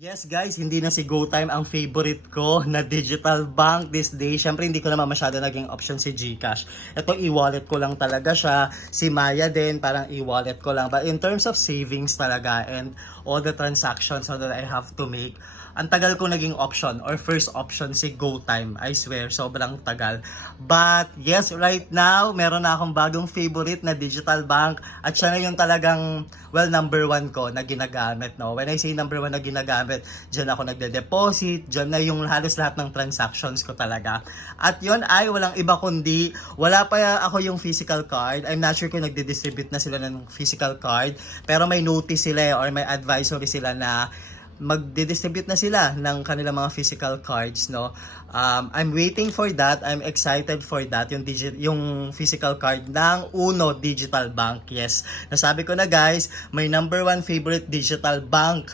Yes guys, hindi na si GoTyme ang favorite ko na digital bank this day. Syempre hindi ko naman masyado naging option si GCash. Ito e-wallet ko lang talaga siya. Si Maya din, parang e-wallet ko lang. But in terms of savings talaga and all the transactions that I have to make, ang tagal ko naging option or first option si GoTyme. I swear, sobrang tagal. But yes, right now, meron na akong bagong favorite na digital bank. At siya na yung talagang, well, number one ko na ginagamit. No? When I say number one na ginagamit, dyan ako nagde-deposit, dyan na yung halos lahat ng transactions ko talaga. At yon ay walang iba kundi, wala pa ako yung physical card. I'm not sure kung nagdi-distribute na sila ng physical card. Pero may notice sila or may advisory sila na magdi-distribute na sila ng kanilang mga physical cards, no? I'm waiting for that. I'm excited for that. Yung physical card ng Uno Digital Bank. Yes. Nasabi ko na guys, my number one favorite digital bank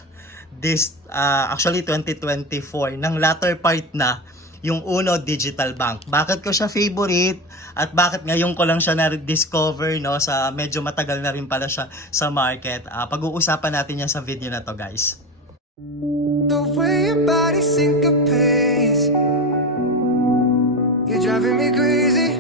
this actually 2024 ng latter part na yung Uno Digital Bank. Bakit ko siya favorite at bakit ngayon ko lang siya na-discover, no, sa medyo matagal na rin pala siya sa market. Pag-uusapan natin yan sa video na to guys. The way your body syncopates, you're driving me crazy.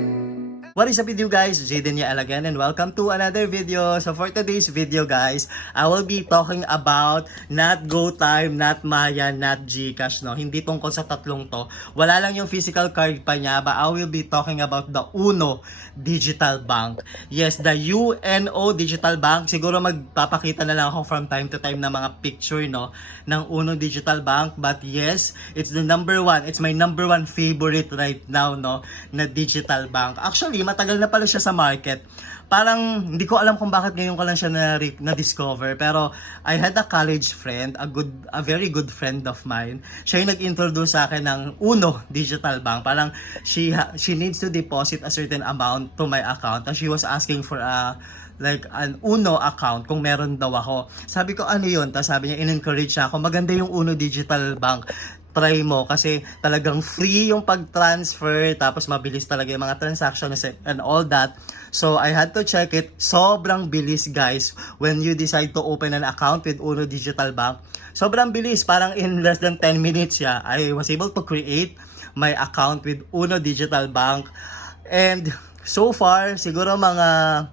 What is up with you guys? Jaden Yael again and welcome to another video. So for today's video guys, I will be talking about not GoTyme, not Maya, not GCash, no? Hindi tungkol sa tatlong to. Wala lang yung physical card pa niya, but I will be talking about the Uno Digital Bank. Yes, the UNO Digital Bank. Siguro magpapakita na lang ako from time to time ng mga picture, no, ng Uno Digital Bank. But yes, it's the number one. It's my number one favorite right now, no, na digital bank. Actually, matagal na pala siya sa market. Parang hindi ko alam kung bakit ngayon ko lang siya na-discover. Pero I had a college friend, a very good friend of mine. Siya yung nag-introduce sa akin ng Uno Digital Bank. Parang she needs to deposit a certain amount to my account. And she was asking for like an Uno account kung meron daw ako. Sabi ko, ano yun? Tapos sabi niya, in-encourage siya ako. Maganda yung Uno Digital Bank. Try mo kasi talagang free yung pag-transfer, tapos mabilis talaga yung mga transactions and all that. So I had to check it. Sobrang bilis guys when you decide to open an account with Uno Digital Bank. Sobrang bilis, parang in less than 10 minutes I was able to create my account with Uno Digital Bank. And so far, siguro mga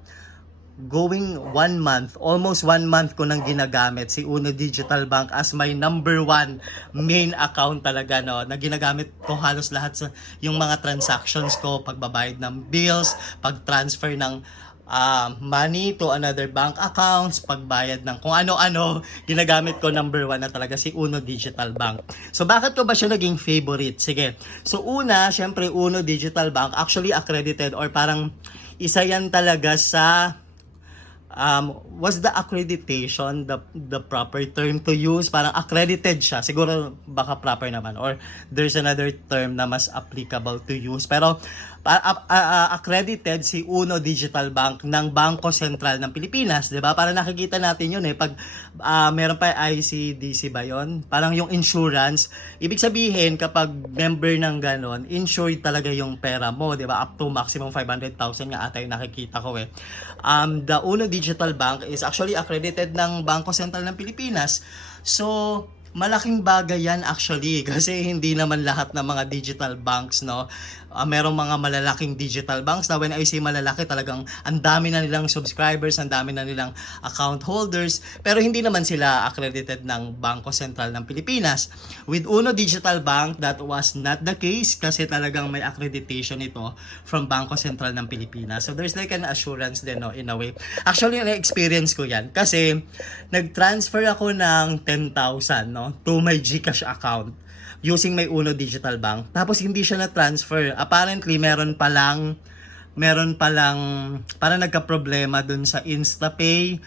going 1 month, almost 1 month ko nang ginagamit si Uno Digital Bank as my number one main account talaga, no, na ginagamit ko halos lahat sa yung mga transactions ko, pagbabayad ng bills, pag-transfer ng money to another bank accounts, pagbayad ng kung ano-ano, ginagamit ko number one na talaga si Uno Digital Bank. So bakit ko ba siya naging favorite? Sige. So una, syempre Uno Digital Bank actually accredited or parang isa yan talaga sa was the accreditation the proper term to use? Parang accredited siya. Siguro baka proper naman or there's another term na mas applicable to use. Pero accredited si Uno Digital Bank ng Bangko Sentral ng Pilipinas, 'di ba? Para nakikita natin 'yun pag meron pa ICDC ba 'yon? Parang yung insurance, ibig sabihin kapag member ng ganon, insured talaga yung pera mo, 'di ba? Up to maximum 500,000 nga ata yung nakikita ko The Uno Digital Bank is actually accredited ng Bangko Sentral ng Pilipinas. So malaking bagay yan actually kasi hindi naman lahat ng mga digital banks, no, merong mga malalaking digital banks na when I say malalaki talagang ang dami na nilang subscribers, ang dami na nilang account holders, pero hindi naman sila accredited ng Bangko Sentral ng Pilipinas. With Uno Digital Bank, that was not the case kasi talagang may accreditation ito from Bangko Sentral ng Pilipinas. So there's like an assurance din, no, in a way. Actually, na-experience ko yan kasi nag-transfer ako ng 10,000, no, to my GCash account using my Uno Digital Bank. Tapos hindi siya na-transfer. Apparently, meron palang parang nagka-problema dun sa InstaPay.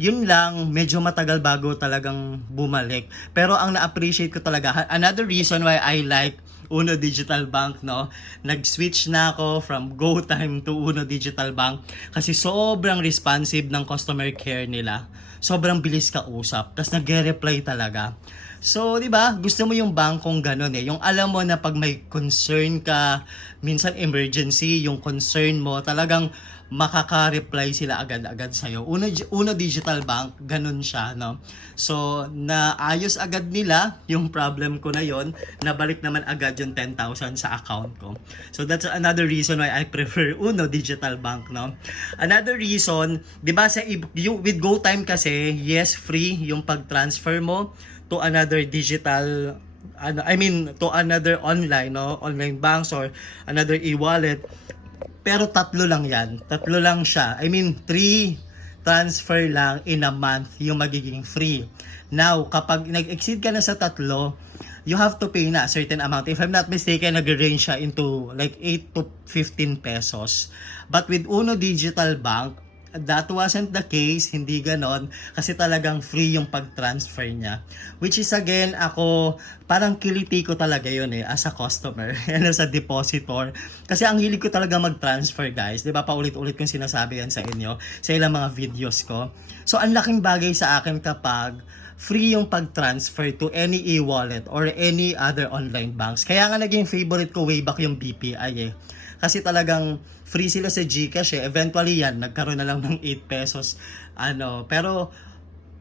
Yun lang, medyo matagal bago talagang bumalik. Pero ang na-appreciate ko talaga, another reason why I like Uno Digital Bank, no, nag-switch na ako from GoTyme to Uno Digital Bank kasi sobrang responsive ng customer care nila. Sobrang bilis kausap, tapos nagre-reply talaga. So, 'di ba? Gusto mo yung bangkong ganun yung alam mo na pag may concern ka, minsan emergency, yung concern mo, talagang makaka-reply sila agad-agad sa'yo. Uno Digital Bank, ganun siya, no? So, naayos agad nila yung problem ko na yon, nabalik naman agad yung 10,000 sa account ko. So, that's another reason why I prefer Uno Digital Bank, no? Another reason, di ba with GoTime kasi, yes, free yung pag-transfer mo to another digital, to another online, no? Online banks or another e-wallet. Pero tatlo lang yan. Tatlo lang siya. 3 transfer lang in a month yung magiging free. Now, kapag nag-exceed ka na sa tatlo, you have to pay na a certain amount. If I'm not mistaken, nag-range siya into like 8 to 15 pesos. But with Uno Digital Bank, that wasn't the case, hindi ganon, kasi talagang free yung pag-transfer niya. Which is again, ako, parang kiliti ko talaga yun as a customer and as a depositor. Kasi ang hilig ko talaga mag-transfer, guys. Di ba, paulit-ulit kong sinasabi yan sa inyo, sa ilang mga videos ko. So, ang laking bagay sa akin kapag free yung pag-transfer to any e-wallet or any other online banks. Kaya nga naging favorite ko way back yung BPI Kasi talagang free sila sa GCash Eventually yan, nagkaroon na lang ng 8 pesos. Pero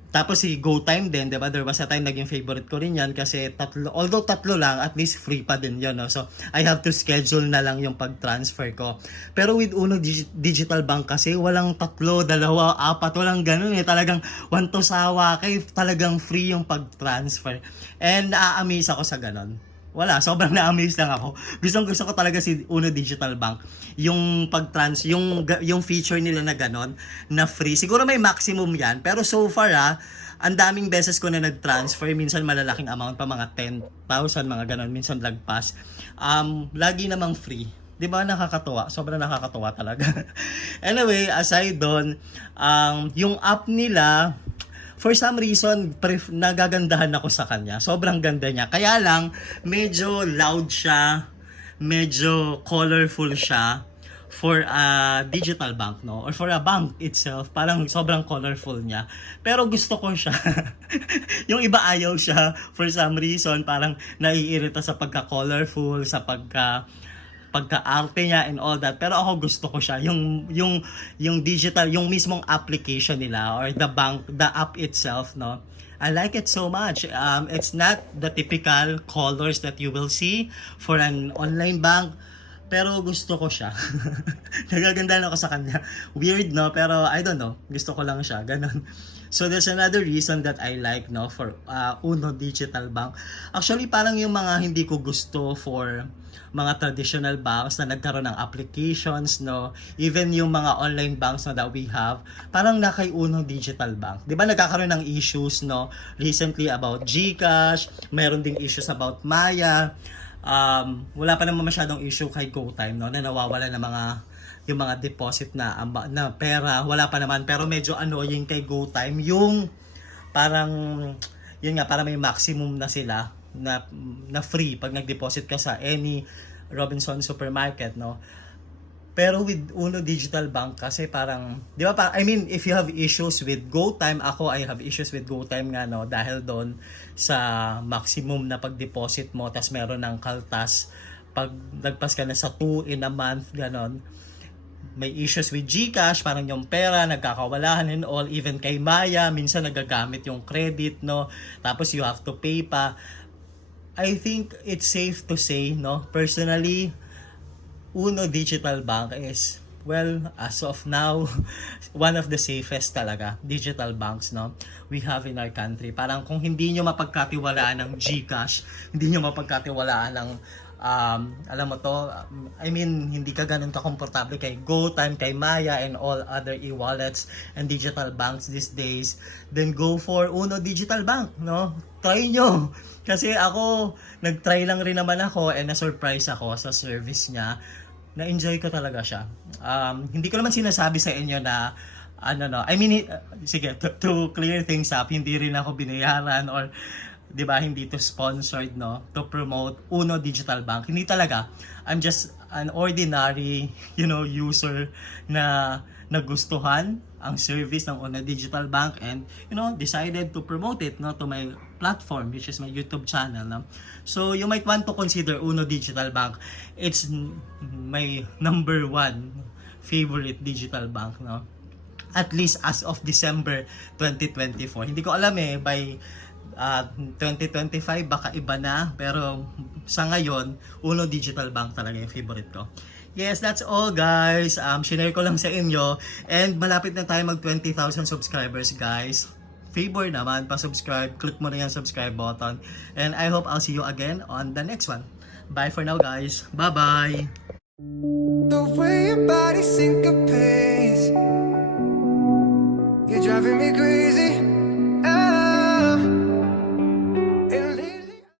tapos si GoTime din, 'di ba? There was a time naging favorite ko rin yan kasi although tatlo lang, at least free pa din 'yon, no? So I have to schedule na lang yung pag-transfer ko. Pero with Uno Digital Bank kasi walang tatlo, dalawa, apat, walang ganun Talagang one to sawa kay talagang free yung pag-transfer. And na-amaze ako sa ganun. Wala, sobrang na-amaze lang ako. Gusto ko talaga si Uno Digital Bank. Yung yung feature nila na ganon, na free. Siguro may maximum yan, pero so far ang daming beses ko na nag-transfer, minsan malalaking amount pa, mga 10,000, mga ganon, minsan lagpas. Lagi namang free. 'Di ba, nakakatuwa? Sobrang nakakatuwa talaga. Anyway, aside doon, yung app nila, for some reason, nagagandahan ako sa kanya. Sobrang ganda niya. Kaya lang, medyo loud siya, medyo colorful siya for a digital bank, no? Or for a bank itself, parang sobrang colorful niya. Pero gusto ko siya. Yung iba ayaw siya for some reason, parang naiirita sa pagka-colorful, sa pagka-arte niya and all that. Pero ako gusto ko siya. Yung digital, yung mismong application nila or the app itself, no? I like it so much. It's not the typical colors that you will see for an online bank. Pero gusto ko siya. Nagaganda ako sa kanya. Weird, no? Pero I don't know. Gusto ko lang siya. Ganon. So there's another reason that I like, no, for Uno Digital Bank. Actually, parang yung mga hindi ko gusto for mga traditional banks na nagkaroon ng applications, no, even yung mga online banks na that we have, parang na kay Uno Digital Bank. 'Di ba nagkakaroon ng issues, no, recently about GCash, mayroon ding issues about Maya. Wala pa naman masyadong issue kay GoTime, no, na nawawala ng yung mga deposit na pera, wala pa naman. Pero medyo annoying kay GoTime yung parang yun nga, para may maximum na sila na free pag nag-deposit ka sa any Robinson supermarket, no. Pero with Uno Digital Bank kasi parang, di ba, if you have issues with GoTime, I have issues with GoTime nga, no, dahil doon sa maximum na pag-deposit mo, tas meron ng kaltas pag nagpas ka na sa 2 in a month, ganon. May issues with GCash, parang yung pera, nagkakawalahan and all, even kay Maya, minsan nagagamit yung credit, no, tapos you have to pay pa. I think it's safe to say, no, personally, Uno Digital Bank is, well, as of now, one of the safest talaga digital banks, no, we have in our country. Parang kung hindi nyo mapagkatiwalaan ng GCash, hindi nyo mapagkatiwalaan ng alam mo to, hindi ka ganun ka-komportable kay GoTime, kay Maya, and all other e-wallets and digital banks these days, then go for Uno Digital Bank, no? Try nyo. Kasi ako, nag-try lang rin naman ako and na-surprise ako sa service niya. Na-enjoy ko talaga siya. Hindi ko naman sinasabi sa inyo na sige, to clear things up, hindi rin ako binayaran or 'di ba, hindi to sponsored, no, to promote Uno Digital Bank. Hindi talaga. I'm just an ordinary, user na nagustuhan ang service ng Uno Digital Bank and decided to promote it, no, to my platform, which is my YouTube channel, no. So you might want to consider Uno Digital Bank. It's my number one favorite digital bank, no? At least as of December 2024. Hindi ko alam by 2025 baka iba na, pero sa ngayon Uno Digital Bank talaga yung favorite ko. Yes, that's all guys. Shinare ko lang sa inyo, and malapit na tayo mag 20,000 subscribers guys. Favor naman, pa-subscribe, click mo na yung subscribe button, and I hope I'll see you again on the next one. Bye for now guys. Bye bye. The way your body syncopates.